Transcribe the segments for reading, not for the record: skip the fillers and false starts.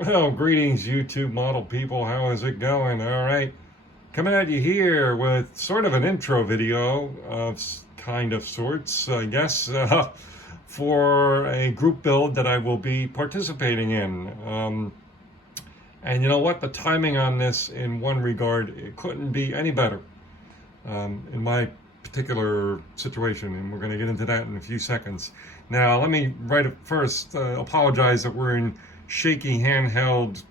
Well, greetings, YouTube model people. How is it going? All right. Coming at you here with sort of an intro video of kind of sorts, I guess, for a group build that I will be participating in. And you know what? The timing on this, in one regard, it couldn't be any better in my particular situation, and we're going to get into that in a few seconds. Now, let me right at first apologize that we're in shaky handheld,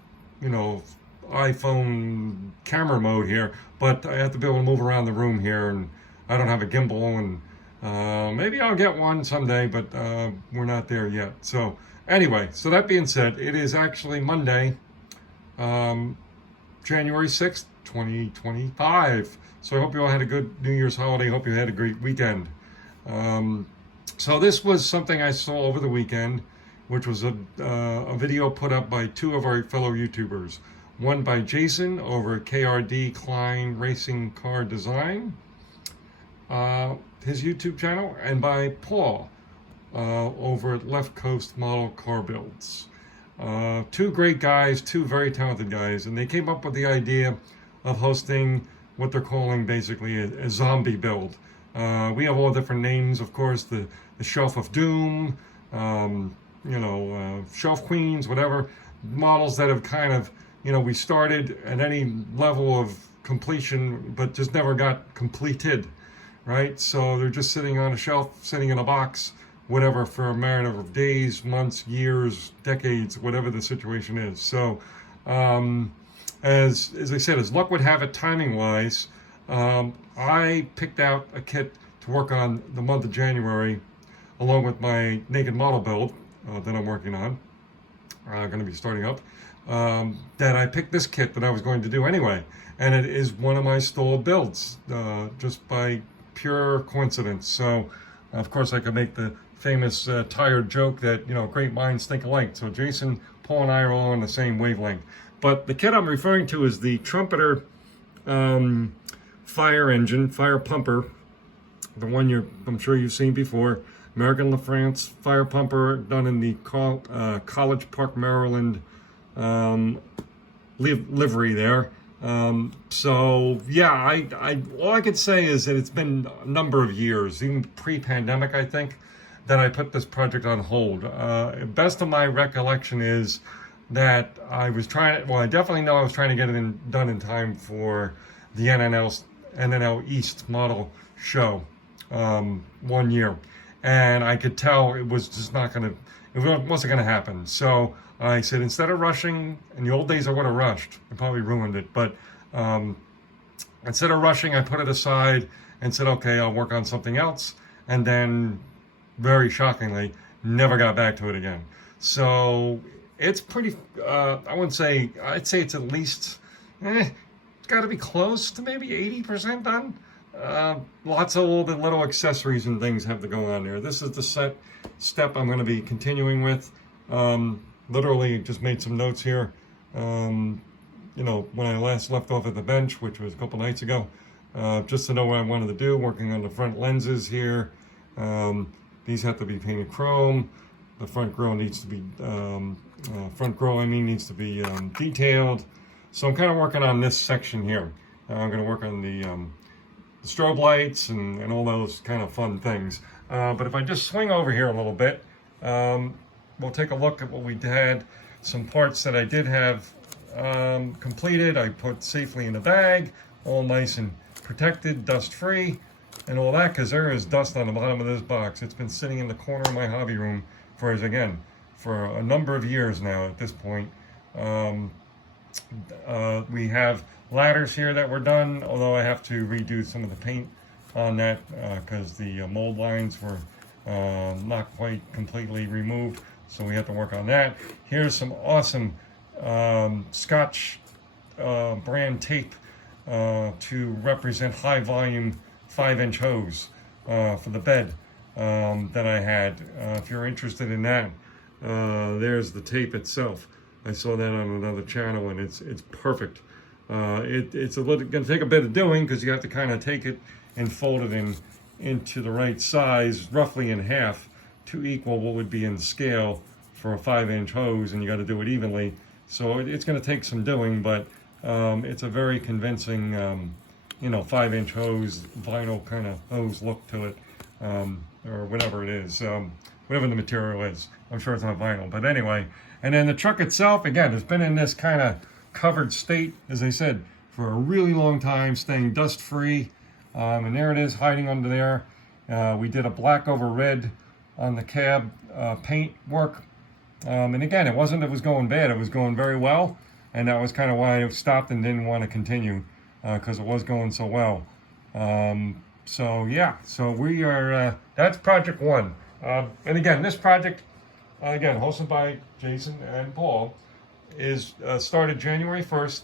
iPhone camera mode here, but I have to be able to move around the room here, and I don't have a gimbal, and maybe I'll get one someday, but we're not there yet. So anyway, so that being said, it is actually Monday, January 6th, 2025. So I hope you all had a good New Year's holiday. Hope you had a great weekend. So this was something I saw over the weekend, which was a video put up by two of our fellow YouTubers. One by Jason over at KRD Klein Racing Car Design, his YouTube channel, and by Paul over at Left Coast Model Car Builds. Two great guys, two very talented guys, and they came up with the idea of hosting what they're calling basically a zombie build. We have all different names, of course, the Shelf of Doom, Shelf Queens, whatever, models that have kind of, we started at any level of completion, but just never got completed, right? So they're just sitting on a shelf, sitting in a box, whatever, for a matter of days, months, years, decades, whatever the situation is. So, as I said, as luck would have it, timing-wise, I picked out a kit to work on the month of January, along with my naked model build that I'm working on, going to be starting up, that I picked this kit that I was going to do anyway. And it is one of my stalled builds, just by pure coincidence. So, of course, I could make the famous tired joke that, great minds think alike. So Jason, Paul, and I are all on the same wavelength. But the kit I'm referring to is the Trumpeter fire pumper, the one I'm sure you've seen before, American LaFrance fire pumper, done in the College Park, Maryland livery there. So yeah, I all I could say is that it's been a number of years, even pre-pandemic, I think, that I put this project on hold. Best of my recollection is that I was I definitely know I was trying to get it done in time for the NNL East model show 1 year. And I could tell it was just it wasn't gonna happen. So I said, instead of rushing, in the old days I would have rushed, I probably ruined it, but instead of rushing, I put it aside and said, okay, I'll work on something else. And then, very shockingly, never got back to it again. So it's pretty, I'd say it's at least, it's got to be close to maybe 80% done. Lots of little accessories and things have to go on there. This is the step I'm going to be continuing with. Literally just made some notes here. When I last left off at the bench, which was a couple nights ago, just to know what I wanted to do, working on the front lenses here. These have to be painted chrome. The front grille needs to be, needs to be detailed. So I'm kind of working on this section here. I'm going to work on the strobe lights and all those kind of fun things. But if I just swing over here a little bit, we'll take a look at what we had. Some parts that I did have completed, I put safely in the bag, all nice and protected, dust-free, and all that, because there is dust on the bottom of this box. It's been sitting in the corner of my hobby room for a number of years now at this point. We have ladders here that were done, although I have to redo some of the paint on that because the mold lines were not quite completely removed, so we have to work on that. Here's some awesome Scotch brand tape to represent high volume 5-inch hose for the bed that I had. If you're interested in that, there's the tape itself. I saw that on another channel, and it's perfect. It's going to take a bit of doing, because you have to kind of take it and fold it into the right size, roughly in half, to equal what would be in scale for a 5-inch hose, and you got to do it evenly So it's going to take some doing, but it's a very convincing, 5-inch hose, vinyl kind of hose look to it, or whatever it is, whatever the material is. I'm sure it's not vinyl, but anyway. And then the truck itself, again, has been in this kind of covered state, as I said, for a really long time, staying dust free. And there it is, hiding under there. We did a black over red on the cab paint work. And again, it wasn't that it was going bad, it was going very well. And that was kind of why I stopped and didn't want to continue, because it was going so well. So yeah, so we are, that's project one. And again, this project, again, hosted by Jason and Paul, is started January 1st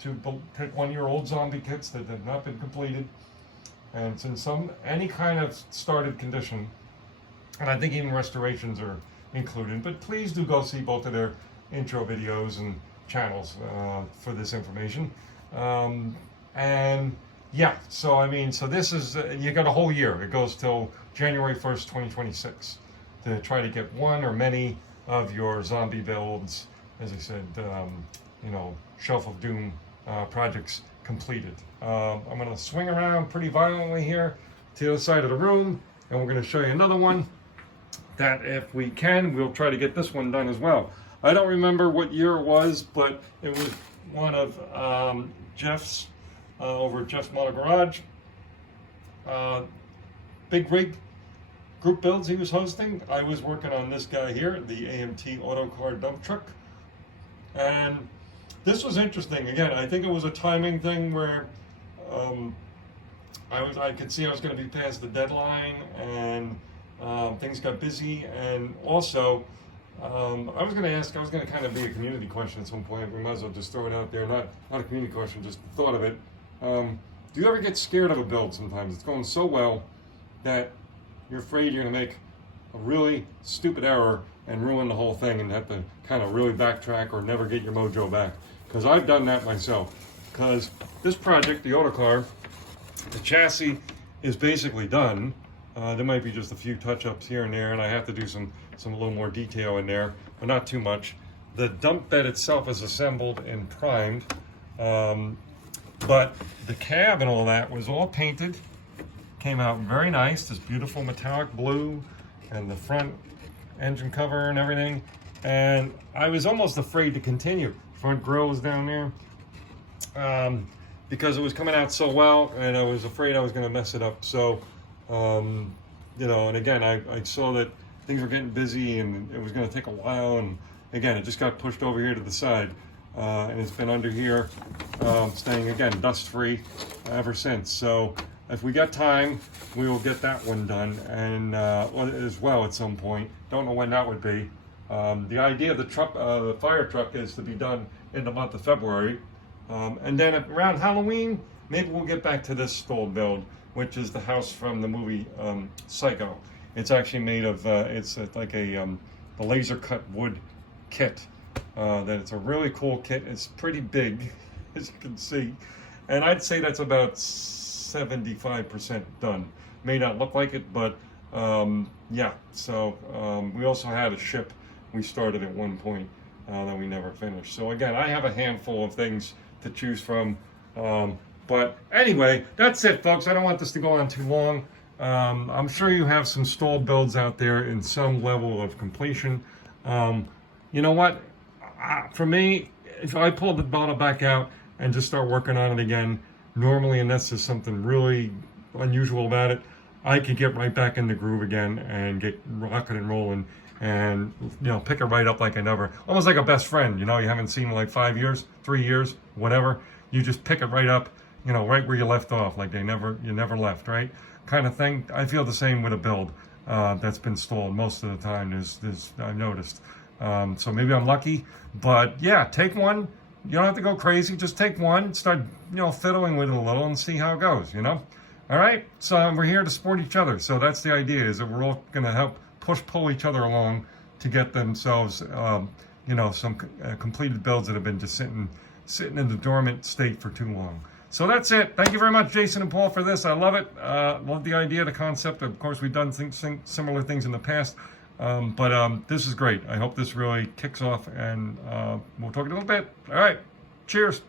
to take 1-year-old zombie kits that have not been completed. And it's in any kind of started condition. And I think even restorations are included. But please do go see both of their intro videos and channels for this information. And yeah, so I mean, so this is, you got a whole year. It goes till January 1st, 2026 to try to get one or many of your zombie builds, as I said, Shelf of Doom projects completed. I'm going to swing around pretty violently here to the other side of the room, and we're going to show you another one that, if we can, we'll try to get this one done as well. I don't remember what year it was, but it was one of Jeff's over at Jeff's Model Garage. Big rig group builds he was hosting. I was working on this guy here, the AMT Auto Car dump truck. And this was interesting. Again, I think it was a timing thing where I could see I was going to be past the deadline, and things got busy. And also, I was going to kind of be a community question at some point. We might as well just throw it out there. Not a community question, just the thought of it. Do you ever get scared of a build sometimes? It's going so well that you're afraid you're going to make a really stupid error and ruin the whole thing and have to kind of really backtrack or never get your mojo back. Because I've done that myself. Because this project, the Autocar, the chassis is basically done. There might be just a few touch-ups here and there, and I have to do some a little more detail in there, but not too much. The dump bed itself is assembled and primed, but the cab and all that was all painted. Came out very nice, this beautiful metallic blue, and the front engine cover and everything. And I was almost afraid to continue. Front grille was down there because it was coming out so well, and I was afraid I was going to mess it up. So, and again, I saw that things were getting busy and it was going to take a while. And again, it just got pushed over here to the side. And it's been under here, staying, again, dust-free ever since. So if we got time, we will get that one done, and as well at some point. Don't know when that would be. The idea of the fire truck is to be done in the month of February. And then around Halloween, maybe we'll get back to this stalled build, which is the house from the movie Psycho. It's actually made of, it's like a laser cut wood kit. That it's a really cool kit. It's pretty big, as you can see. And I'd say that's about 75% done. May not look like it, but yeah. So we also had a ship we started at one point that we never finished. So again, I have a handful of things to choose from. But anyway, that's it, folks. I don't want this to go on too long. I'm sure you have some stalled builds out there in some level of completion. You know what? For me, if I pull the bottle back out and just start working on it again, normally, unless there's something really unusual about it, I could get right back in the groove again and get rocking and rolling and, pick it right up like I never, almost like a best friend, you haven't seen in like 5 years, 3 years, whatever. You just pick it right up, right where you left off, like you never left, right? Kind of thing. I feel the same with a build that's been stalled most of the time, I've noticed. So maybe I'm lucky, but yeah, take one. You don't have to go crazy. Just take one, start, fiddling with it a little and see how it goes, All right. So we're here to support each other. So that's the idea, is that we're all going to help pull each other along to get themselves, some completed builds that have been just sitting in the dormant state for too long. So that's it. Thank you very much, Jason and Paul, for this. I love it. Love the idea, the concept. Of course, we've done similar things in the past. But this is great. I hope this really kicks off, and we'll talk in a little bit. All right. Cheers.